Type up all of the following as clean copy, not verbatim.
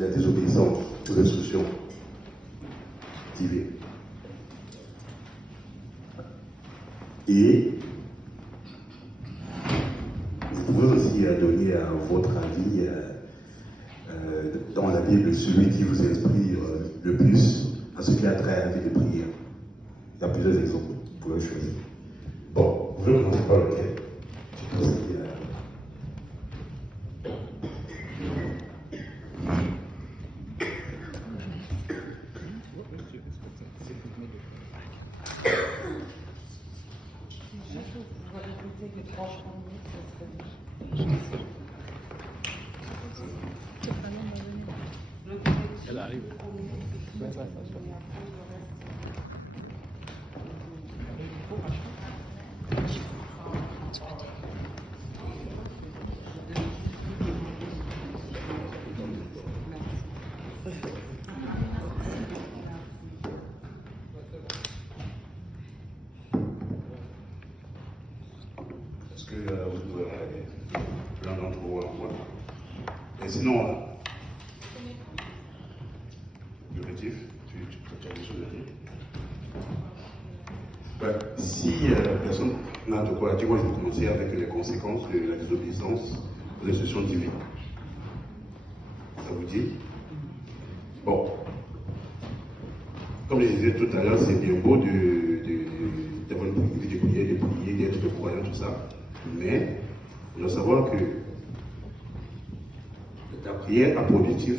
la désobéissance aux instructions divines. Et vous pouvez aussi donner votre avis dans la Bible, celui qui vous inspire le plus à ce qui a trait à la vie de prière. Il y a plusieurs exemples, vous pouvez choisir. Bon, vous voulez commencer par lequel? Je pense qu'il y a... Elle arrive. Est-ce que vous avez l'un d'entre vous en voit? Et sinon, l'objectif, tu as des choses à dire? Ben, si personne n'a de quoi dire, moi je vais commencer avec les conséquences de la désobéissance aux instructions divines. Ça vous dit? Bon. Comme je disais tout à l'heure, c'est bien beau d'avoir une vie de prier, d'être croyant, tout ça. Mais on doit savoir que la prière a pour objectif,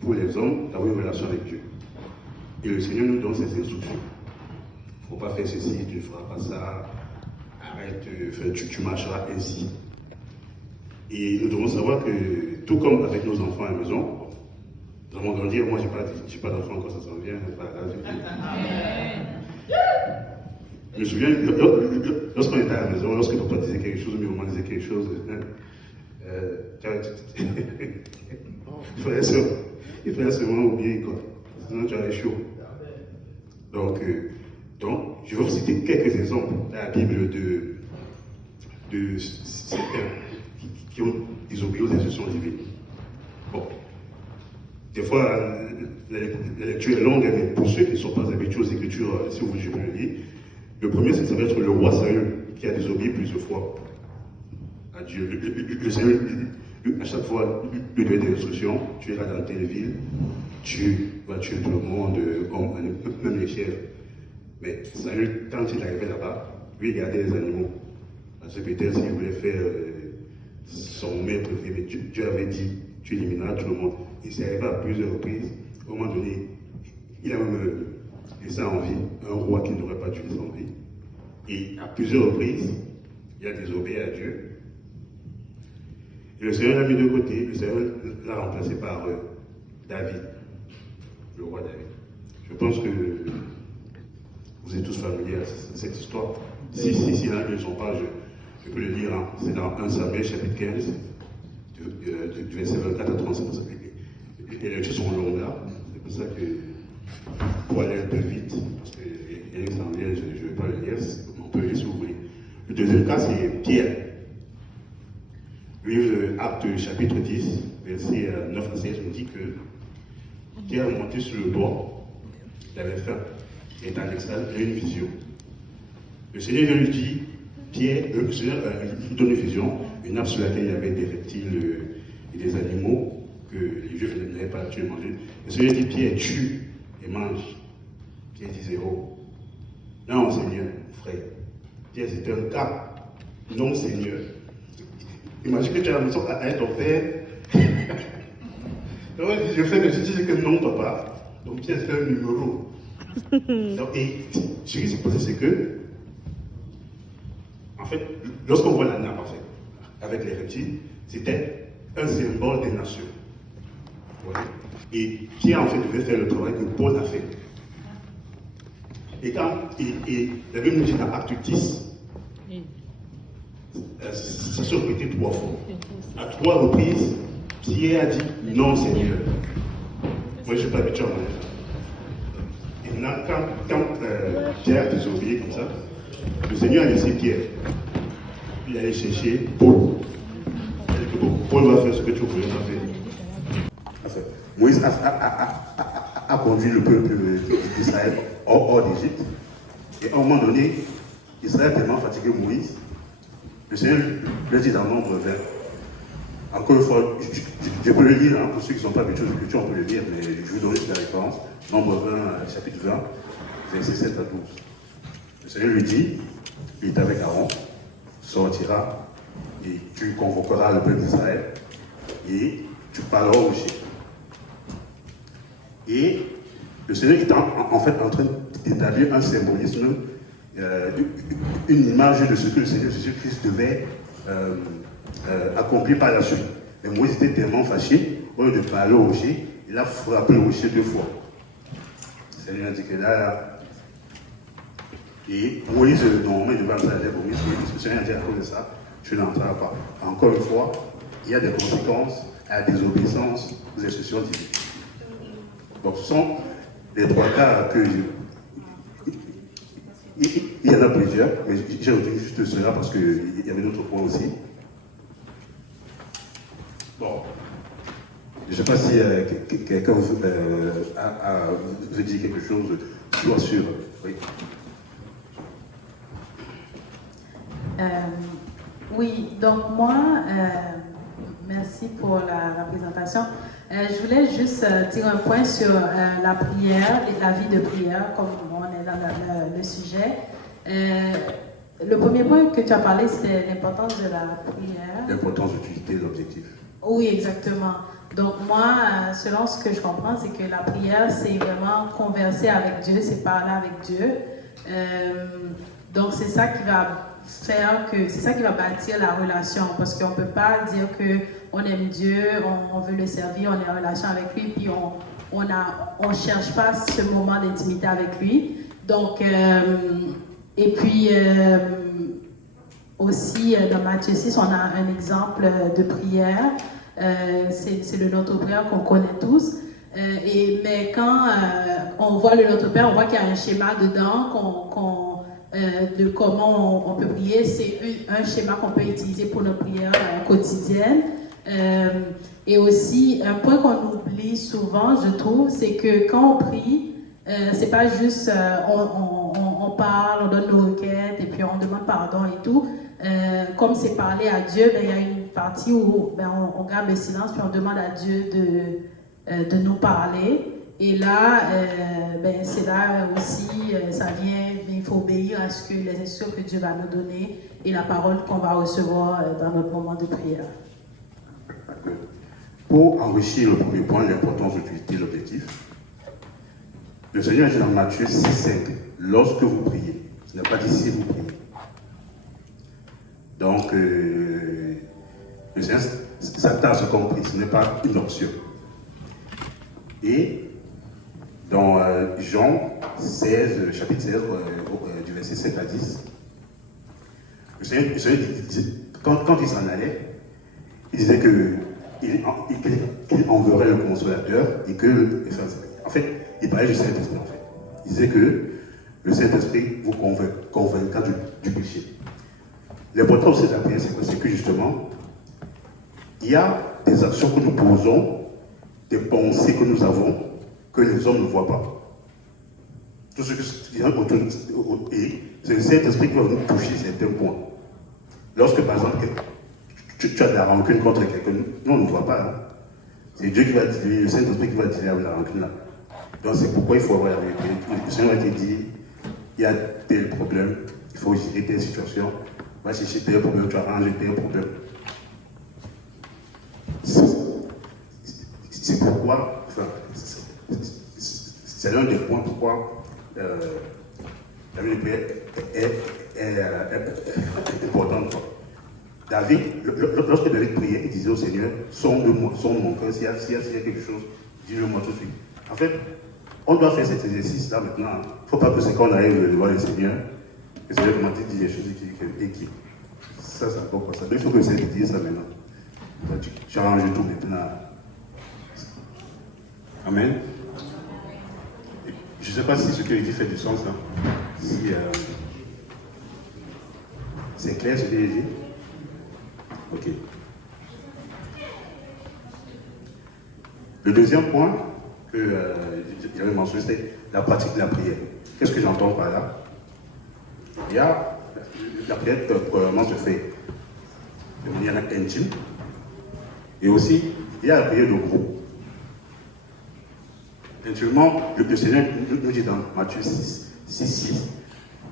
pour les hommes, d'avoir une relation avec Dieu. Et le Seigneur nous donne ses instructions. Il ne faut pas faire ceci, tu ne feras pas ça, arrête, tu marcheras ainsi. Et nous devons savoir que, tout comme avec nos enfants à la maison, nous allons grandir. Moi, je n'ai pas d'enfant quand ça s'en vient. Je me souviens, lorsqu'on était à la maison, lorsque papa disait quelque chose, mais maman disait quelque chose, il fallait seulement oublier, quoi. Sinon, tu as chaud. Donc, je vais vous citer quelques exemples dans la Bible de certains qui ont désobéi aux instructions divines. Bon. Des fois, la lecture est longue, mais pour ceux qui ne sont pas habitués aux Écritures, si vous voulez, je peux le lire. Le premier, ça va être le roi Saül, qui a désobéi plusieurs fois à Dieu. Le Seigneur, à chaque fois, lui donne des instructions. Tu iras dans telle ville, tu vas tuer tout le monde, même les chefs. Mais Saül, quand il arrivait là-bas, lui, il gardait les animaux. Parce que peut-être s'il voulait faire son maître préféré, mais Dieu avait dit, tu élimineras tout le monde. Il s'est arrivé à plusieurs reprises. À un moment donné, il a même laissé en vie un roi qui n'aurait pas dû laisser en vie. Et à plusieurs reprises, il a désobéi à Dieu. Et le Seigneur l'a mis de côté. Le Seigneur l'a remplacé par David, le roi David. Je pense que vous êtes tous familiers à cette histoire. Si là, ils ne sont pas, je peux le lire. Hein. C'est dans 1 Samuel, chapitre 15, du verset 24 à 35. Les lectures sont longues là. C'est pour ça que, pour aller un peu vite, parce qu'il y a une sanglière, je ne vais pas le lire, on peut le lire si vous voulez. Le deuxième cas, c'est Pierre. Livre Actes chapitre 10, verset 9 à 16, on dit que Pierre est monté sur le toit, il avait faim, il était en extase, il a eu une vision. Le Seigneur vient lui dire, le Seigneur lui donne une vision, une nappe sur laquelle il y avait des reptiles et des animaux que les Juifs n'avaient pas tué et mangé. Le Seigneur dit, Pierre, tue et mange. Pierre disait, oh, non, Seigneur, frère. Pierre, c'était un cas. Non, Seigneur. Imagine que tu es à la maison avec ton père. Donc, je fais que tu dis que non, papa. Donc, Pierre fait un numéro. Donc, et ce qui s'est passé, c'est que, en fait, lorsqu'on voit la nappe, en fait, avec les reptiles, c'était un symbole des nations. Voyez? Et Pierre, en fait, devait faire le travail que Paul a fait. Et la Bible nous dit dans Acte 10, ça se répétait 3 fois. À 3 reprises, Pierre a dit non, Seigneur. Moi, je ne suis pas habitué à moi. Et là, quand Pierre a désobéi comme ça, le Seigneur a laissé Pierre. Il allait chercher Paul. Il a dit que bon, Paul va faire ce que tu voulais pas faire. Moïse a conduit le peuple d'Israël hors d'Égypte. Et à un moment donné, Israël a tellement fatigué Moïse. Le Seigneur lui a dit dans Nombre 20. Encore une fois, je peux le lire, hein, pour ceux qui ne sont pas habitués aux Écritures, on peut le lire, mais je vous donne juste la référence. Nombre 20, chapitre 20, versets 7 à 12. Le Seigneur lui dit, il est avec Aaron, sortira, et tu convoqueras le peuple d'Israël, et tu parleras au rocher. Et le Seigneur est en fait en train d'établir un symbolisme, une image de ce que le Seigneur Jésus-Christ devait accomplir par la suite. Mais Moïse était tellement fâché, au lieu de parler au rocher, il a frappé le rocher 2 fois. Le Seigneur a dit que là, et Moïse, normalement, il devait entrer à l'air pour Moïse, le Seigneur a dit à cause de ça, tu n'entreras pas. Encore une fois, il y a des conséquences à la désobéissance aux instructions divines. Donc, ce sont les 3 cas que il y en a plusieurs, mais j'ai retenu juste cela parce qu'il y avait d'autres points aussi. Bon, je ne sais pas si quelqu'un veut dire quelque chose, soit sur. Oui. Oui, donc moi, merci pour la présentation. Je voulais juste dire un point sur la prière et la vie de prière, comme on est dans le sujet. Le premier point que tu as parlé, c'était l'importance de la prière. L'importance d'utiliser l'objectif. Oui, exactement. Donc moi, selon ce que je comprends, c'est que la prière, c'est vraiment converser avec Dieu, c'est parler avec Dieu. Donc c'est ça qui va faire que, c'est ça qui va bâtir la relation, parce qu'on ne peut pas dire qu'on aime Dieu, on veut le servir, on est en relation avec lui, puis on cherche pas ce moment d'intimité avec lui. Donc, et puis aussi dans Matthieu 6, on a un exemple de prière, c'est le Notre Père qu'on connaît tous. Mais quand on voit le Notre Père, on voit qu'il y a un schéma dedans de comment on peut prier. C'est un schéma qu'on peut utiliser pour nos prières quotidiennes. Et aussi, un point qu'on oublie souvent, je trouve, c'est que quand on prie, c'est pas juste on parle, on donne nos requêtes et puis on demande pardon et tout. Comme c'est parler à Dieu, il y a une partie où on garde le silence puis on demande à Dieu de nous parler. Et là, c'est là aussi, ça vient, il faut obéir à ce que les instructions que Dieu va nous donner et la parole qu'on va recevoir dans notre moment de prière. Pour enrichir le premier point, l'importance d'utiliser l'objectif, le Seigneur dit dans Matthieu 6,5, lorsque vous priez, il n'a pas dit si vous priez. Donc, le Seigneur s'attend à ce qu'on prie, ce n'est pas une option. Et dans Jean 16, chapitre 16, du verset 7 à 10, le Seigneur quand il s'en allait, il disait qu'il enverrait le consolateur et que, en fait, il parlait du Saint-Esprit en fait. Il disait que le Saint-Esprit vous convaincra du péché. L'important aussi de la prière, c'est que justement, il y a des actions que nous posons, des pensées que nous avons, que les hommes ne voient pas. Tout ce qui est autour, et c'est le Saint-Esprit qui va nous toucher certains points. Lorsque, par exemple, tu as de la rancune contre quelqu'un, nous on ne voit pas. Hein. C'est Dieu qui va dire, le Saint-Esprit qui va dire la rancune là. Donc c'est pourquoi il faut avoir la vérité. Le Seigneur a été dit, il y a tel problème, il faut gérer telle situation, va chercher tel problème, tu as arrangé tel problème. C'est pourquoi, enfin, c'est l'un des points pourquoi la vie de prière est importante. David, lorsque David priait, il disait au Seigneur, sonde mon cœur, s'il y a quelque chose, dis-le-moi tout de suite. En fait, on doit faire cet exercice-là maintenant. Il ne faut pas que c'est quand on arrive devant le Seigneur, le Seigneur commence à dire des choses et qui. Ça, c'est encore pas ça. Il faut que le Seigneur te dise ça maintenant. Tu arranges tout maintenant. Amen. Je ne sais pas si ce que je dis fait du sens là. Si c'est clair ce que je dis. Ok. Le deuxième point que j'avais mentionné, c'est la pratique de la prière. Qu'est-ce que j'entends par là? Il y a la prière qui probablement se fait de manière intime. Et aussi, il y a la prière de groupe. Intimement, le Seigneur nous dit dans Matthieu 6,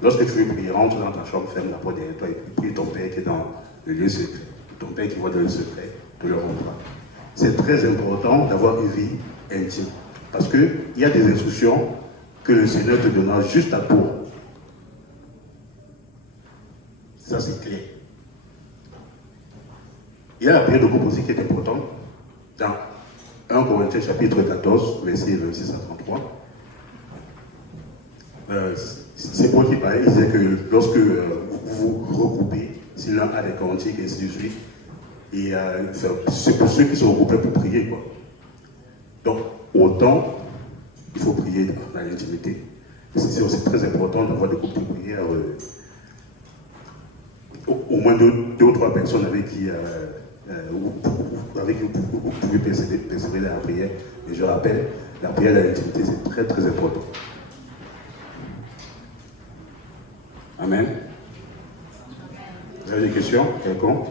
lorsque tu veux prier, rentre dans ta chambre, ferme la porte derrière toi et prie ton Père qui est dans le lieu secret. Ton Père qui voit dans le secret te le rendra. C'est très important d'avoir une vie intime. Parce qu'il y a des instructions que le Seigneur te donnera juste à toi. Ça, c'est clair. Il y a la prière de groupe aussi qui est importante. Dans 1 Corinthiens chapitre 14, verset 26 à 33. C'est Paul qui parlait, il disait que lorsque vous vous regroupez, si l'un a des cantiques et ainsi de suite, et c'est pour ceux qui sont regroupés pour prier, quoi. Donc, autant, il faut prier dans l'intimité. C'est aussi très important d'avoir des groupes de prière, au moins deux ou trois personnes avec qui vous pouvez persévérer dans la prière. Et je rappelle, la prière dans l'intimité, c'est très très important. Amen. Vous avez des questions? Quelconque?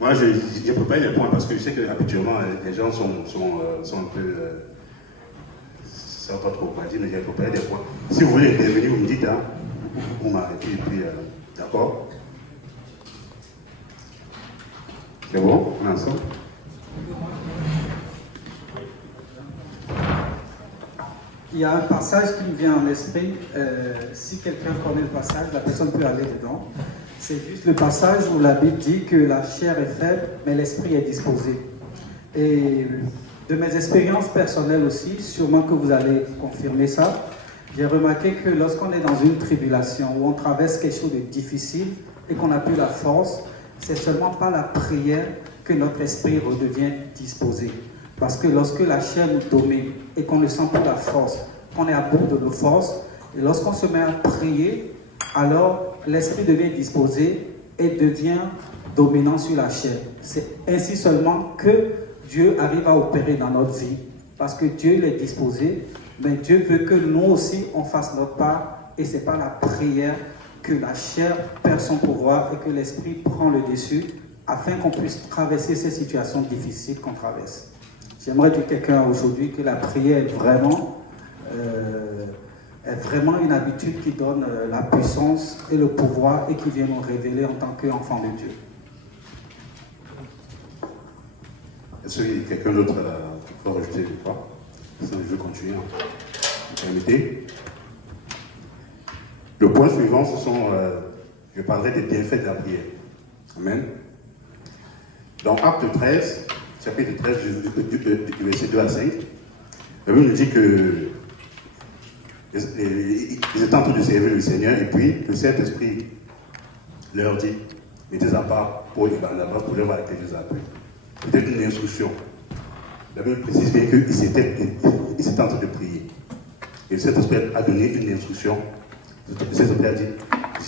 Moi, j'ai préparé les points parce que je sais que habituellement les gens sont un peu. Ça va pas trop quoi dire, mais j'ai préparé des points. Si vous voulez intervenir, vous me dites, hein, vous m'arrêtez et puis. D'accord? C'est bon? On est ensemble? Il y a un passage qui me vient en esprit. Si quelqu'un connaît le passage, la personne peut aller dedans. C'est juste le passage où la Bible dit que la chair est faible, mais l'esprit est disposé. Et de mes expériences personnelles aussi, sûrement que vous allez confirmer ça, j'ai remarqué que lorsqu'on est dans une tribulation, où on traverse quelque chose de difficile et qu'on n'a plus la force, c'est seulement par la prière que notre esprit redevient disposé. Parce que lorsque la chair nous domine et qu'on ne sent plus la force, qu'on est à bout de nos forces, et lorsqu'on se met à prier, alors l'esprit devient disposé et devient dominant sur la chair. C'est ainsi seulement que Dieu arrive à opérer dans notre vie. Parce que Dieu l'est disposé, mais Dieu veut que nous aussi on fasse notre part, et c'est par la prière que la chair perd son pouvoir et que l'esprit prend le dessus afin qu'on puisse traverser ces situations difficiles qu'on traverse. J'aimerais dire à quelqu'un aujourd'hui que la prière est vraiment une habitude qui donne la puissance et le pouvoir et qui vient nous révéler en tant qu'enfants de Dieu. Est-ce qu'il y a quelqu'un d'autre qui peut rajouter ou pas? Sinon, je vais continuer. Vous permettez? Le point suivant, je parlerai des bienfaits de la prière. Amen. Dans Acte 13, chapitre 13, du verset 2 à 5, la Bible nous dit que ils étaient en train de servir le Seigneur et puis le Saint-Esprit leur dit, mettez à part Paul et Barnabas pour leur avec les appels. C'était une instruction. La Bible précise bien qu'ils étaient en train de prier. Et le Saint-Esprit a donné une instruction. Le Saint-Esprit a dit,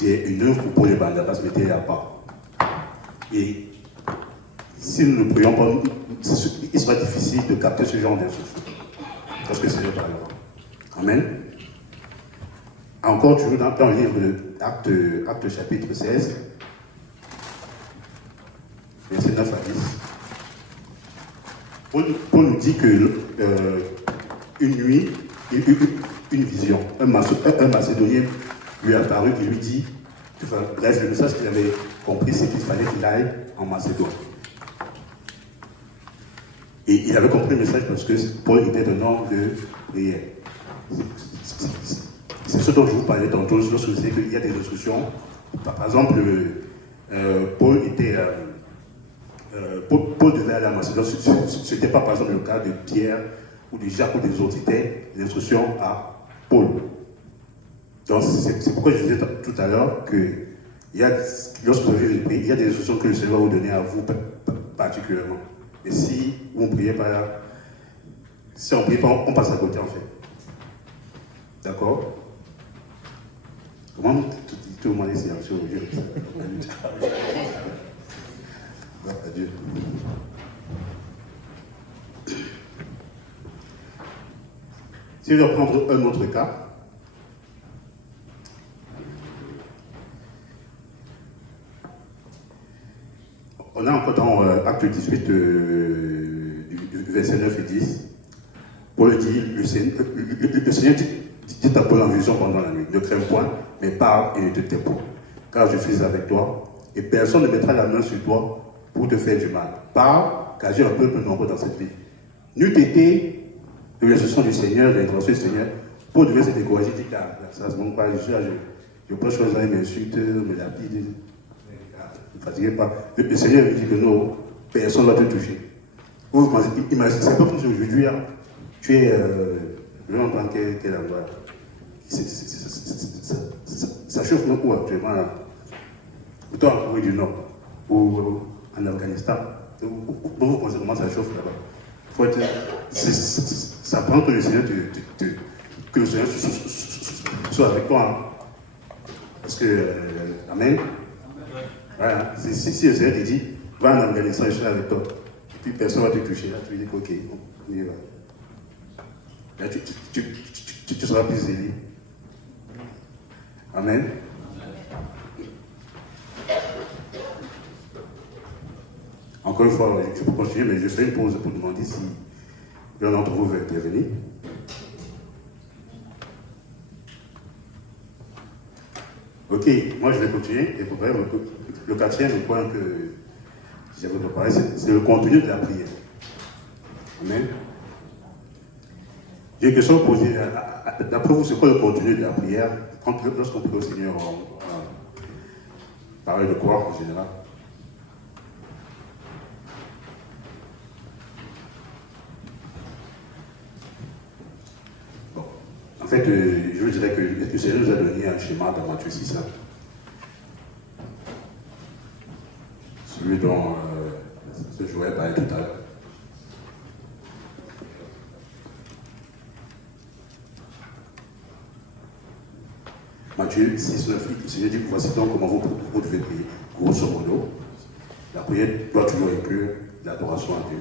j'ai une œuvre pour Paul et Barnabas, mettez à part. Et si nous ne prions pas, il sera difficile de capter ce genre d'instruction. Parce que c'est notre parlera. Amen. Encore toujours dans le livre d'Actes chapitre 16, verset 9 à 10. Paul nous dit que une nuit, il eut une vision. Un Macédonien lui est apparu qui lui dit, bref, le message qu'il avait compris, c'est qu'il fallait qu'il aille en Macédoine. Et il avait compris le message parce que Paul était un homme de prière. C'est ce dont je vous parlais tantôt, lorsque je disais qu'il y a des instructions. Par exemple, Paul devait aller à Macédoine. Ce n'était pas par exemple le cas de Pierre ou de Jacques ou des autres. C'était l'instruction à Paul. Donc c'est pourquoi je disais tout à l'heure que lorsque vous avez prié, il y a des instructions que le Seigneur va vous donner à vous particulièrement. Et si vous ne priez pas, si on ne prie pas, on passe à côté en fait. D'accord? Comment tout le monde est silencieux aujourd'hui? Gloire à Dieu. Si je dois prendre un autre cas, on a encore dans Acte 18, du verset 9 et 10, Paul dit, le Seigneur dit à Paul en vision pendant la nuit, ne crains point, mais parle et ne te tais point, car je suis avec toi, et personne ne mettra la main sur toi pour te faire du mal. Parle, car j'ai un peuple nombreux dans cette ville. N'eût été de l'instruction du Seigneur, de l'intervention du Seigneur, Paul devait se décourager, il dit, car ça se montre pas, je prends chose là, il m'insulte, me lapide, ne fatiguez pas. Le Seigneur lui dit que non, personne ne va te toucher. Vous pensez, imaginez, c'est pas comme si aujourd'hui, hein, tu es le en tant qu'elle a voix. Ça chauffe beaucoup actuellement, là. Autant en Corée du Nord ou en Afghanistan. Vous pensez comment ça chauffe là-bas. Faut être, ça prend que le Seigneur que le Seigneur soit avec toi. Hein. Parce que, Amen. Voilà. Si le Seigneur te dit, va en Afghanistan, je suis avec toi. Et puis personne ne va te toucher. Là, tu lui dis, ok, on y va. Là, tu seras plus zélé. Amen. Encore une fois, je peux continuer, mais je fais une pause pour demander si l'un d'entre vous veut intervenir. Ok, moi je vais continuer et préparer le quatrième point que j'avais préparé, c'est le contenu de la prière. Amen. J'ai une question posée. D'après vous, c'est quoi le contenu de la prière lorsqu'on prie au Seigneur parler de quoi en général? Bon. En fait, je dirais que le Seigneur nous a donné un schéma dans Matthieu 6. Celui dont ce Joël parlait tout à l'heure. Matthieu 6, 9, le Seigneur dit, voici donc comment vous devez prier. Grosso modo, la prière doit toujours inclure l'adoration à Dieu.